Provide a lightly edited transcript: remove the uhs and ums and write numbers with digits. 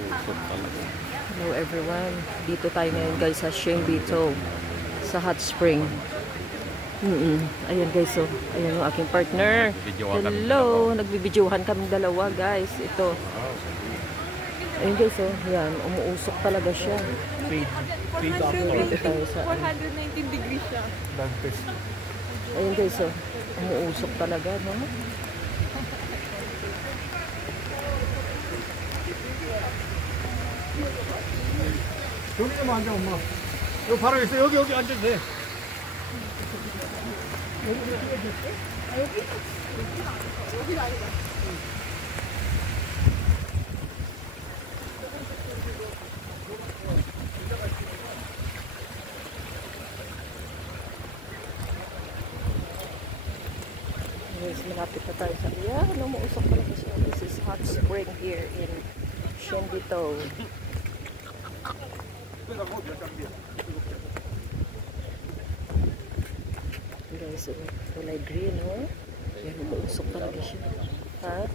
Hello everyone. Dito tayo ngayon guys sa Shinbito sa hot spring. Ayan guys, so ayan yung aking partner. Hello, nagbibidyohan kaming dalawa guys. Ito. Ayun guys, so yan, umuusok talaga siya. Dito tayo sa 419 degrees siya. Ayun guys, so umuusok talaga, no? 여기만 앉아 엄마. 여기 바로 있어. 여기 앉아도 돼. 여기 아니다. Guys, malapit na tayo sa yan, umuusok talaga siya. This is hot spring here in Shinbito. Guys, kulay green, no? Yan, umuusok talaga siya. Ha?